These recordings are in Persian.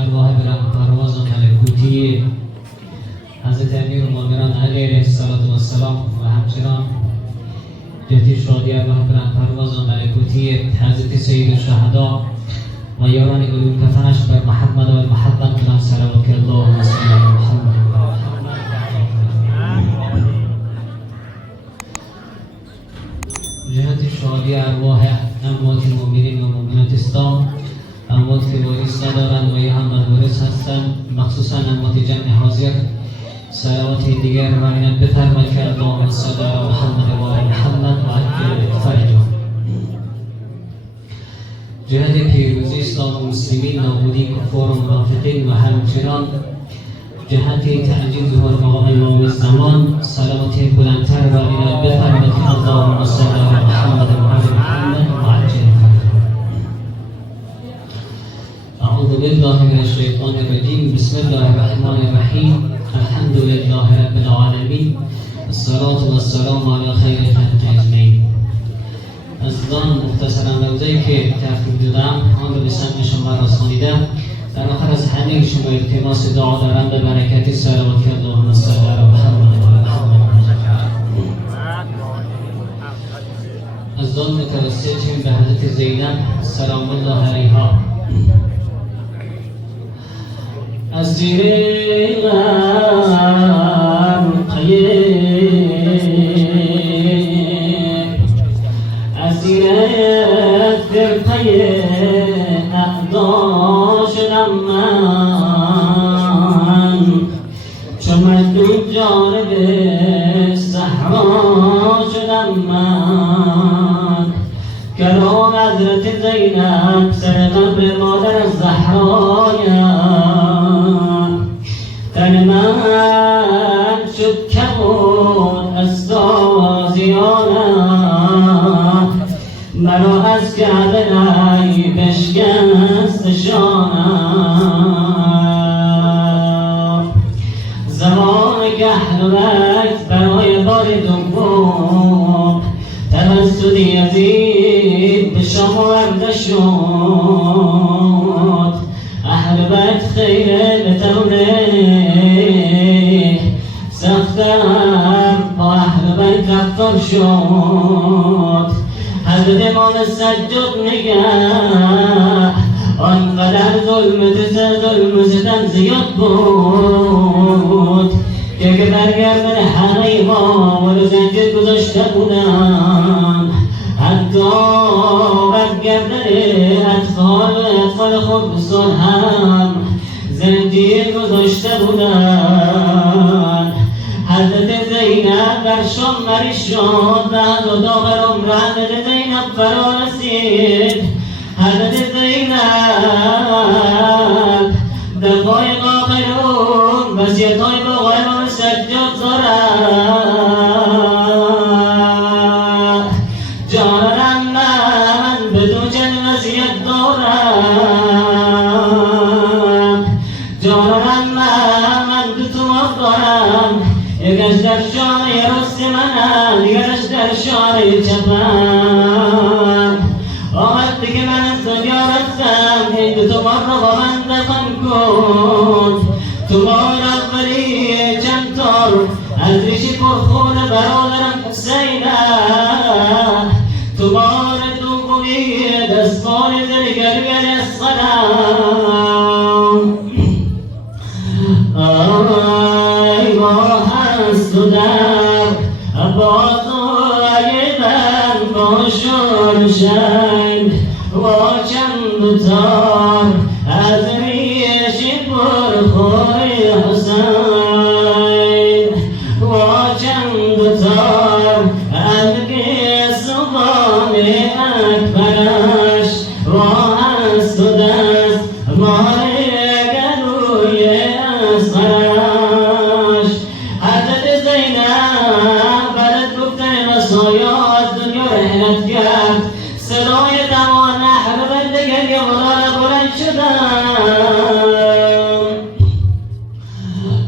ارواح برم پرواز ملکوتی حضرت امیرالمؤمنین علیه السلام و همچنان جهت شادی ارواح برم پرواز ملکوتی حضرت سید الشهدا و یاران علوم کفنش بر محمد و محمد بلند صلوات که اللهم صل علی محمد. جهت شادی ارواح اموات مؤمنین و مؤمنات اسلام، اموات که وارث ندارند و یا هم مدارس هستند، مخصوصا اموات جمع حاضر، صلوات دیگر را بفرمایید که اللهم صل علی محمد و آل محمد و عجل فرجهم. جهت پیروزی اسلام و مسلمین، نابودی کفار و منافقین و همچنان جهت تعجیل ظهور مقام امام زمان، صلوات بلندتر و بفرمایید که اللهم صل علی محمد و آل محمد و عجل فرجهم. اعوذ بالله من الشیطان الرجیم. بسم الله الرحمن الرحیم. الحمد لله رب العالمین. الصلاة والسلام علی خیر خلق اجمعین. از آن مختصرا روزه‌ای که ترتیب دادم آن رو به سمع شما رسانیدم. در آخر از همه شما التماس دعا دارم به برکت صلوات که اللهم صل علی محمد و آل محمد. از آن متوسل شیم به حضرت زینب سلام الله علیها. از زیر اعدا شدم من، چون تو جانب صحرا شدم من، کلام حضرت زینب سر قبر مادر زهرایم، تن من شد کبود از تازیانم، مرا از کعبه نی بشکست شانم. زمان کهربت برای بار دوم توسط یزید به شام آورده شد. اهل بیت خیره به تونه سختم با اهل بیت رفتار شد. حضرت امام سجاد میگه آنقدر ظلم ستم زیاد بود که برگردن همه ما و زنجیر گذاشته بودم، حتی برگردن اطفال خود بسان هم زنجیر گذاشته بودن. حضرت زینب در شام مریض شد، بعد و داغر عمر حضرت زینب فرا رسید. حضرت زینب دقایق آخرون وصیت‌های با آقای امام سجاد دارد. جانم من به تو چند وصیت دارم، جانم من به تو دارم. یکش در شانه راست منم، دیگرش در شانه چپم. آمد دیگه من از دنیا رفتم، این دو تا بار رو با من دفن کن. تو بار اولی چند تار از ریشی پرخون برادرم حسینم، تو بار دومی دستان زرگرگر اصغرم. آی ماه است و در عباس و عیبن با شرشن و چند تار از ریشی پرخوری حسین، و چند تار از گیسوان اکبرش و هست و دست ماره گلوی اصغرش. حضرت زینب برد گفتن وصایا از دنیا رحلت کرد. صدای دمان نحر بندگر یا بلند شدم.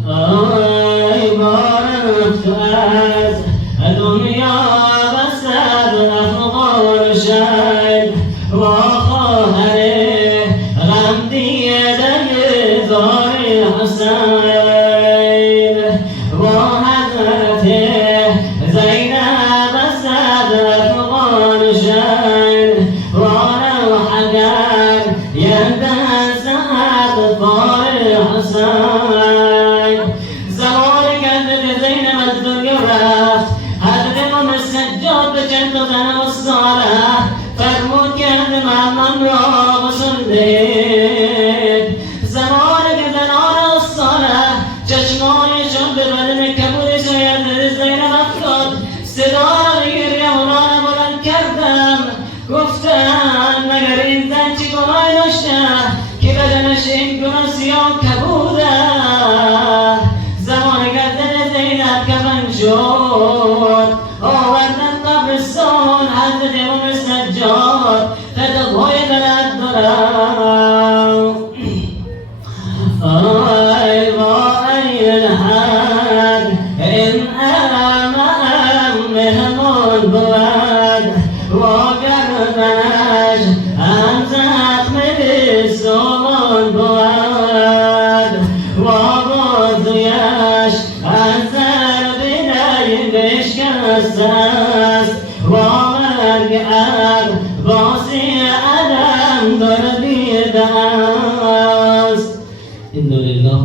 آی بار رفت از دنیا بسد افغان شد و خواهر غم دیده حسین و حضرت زینب صدر قرشین و روحگر یدست اطفال حسین زمان گردد زینب از دنیا رفت حضرت امام سجاد به چند زن و صالح فرمود کرد مردم را غسل دهید زمان که زنان صالح چشمانشان به بدن کبود شاید زینب افتاد صدا گریه اونا را بلند کردم گفتم مگر این زن چی گناه داشته که بدنش این گناه سیاه کبوده زمان گردن زینب کفن شد آوردن قبرستان حضرت امام سجاد خطبهای دلت دارم آی وای الحد این مهمان بود و گردنش هم زخم سامان بود و بازویش از ضرب نیم بشکسته است و مرگ عباسی عدم دردیده است. إنا لله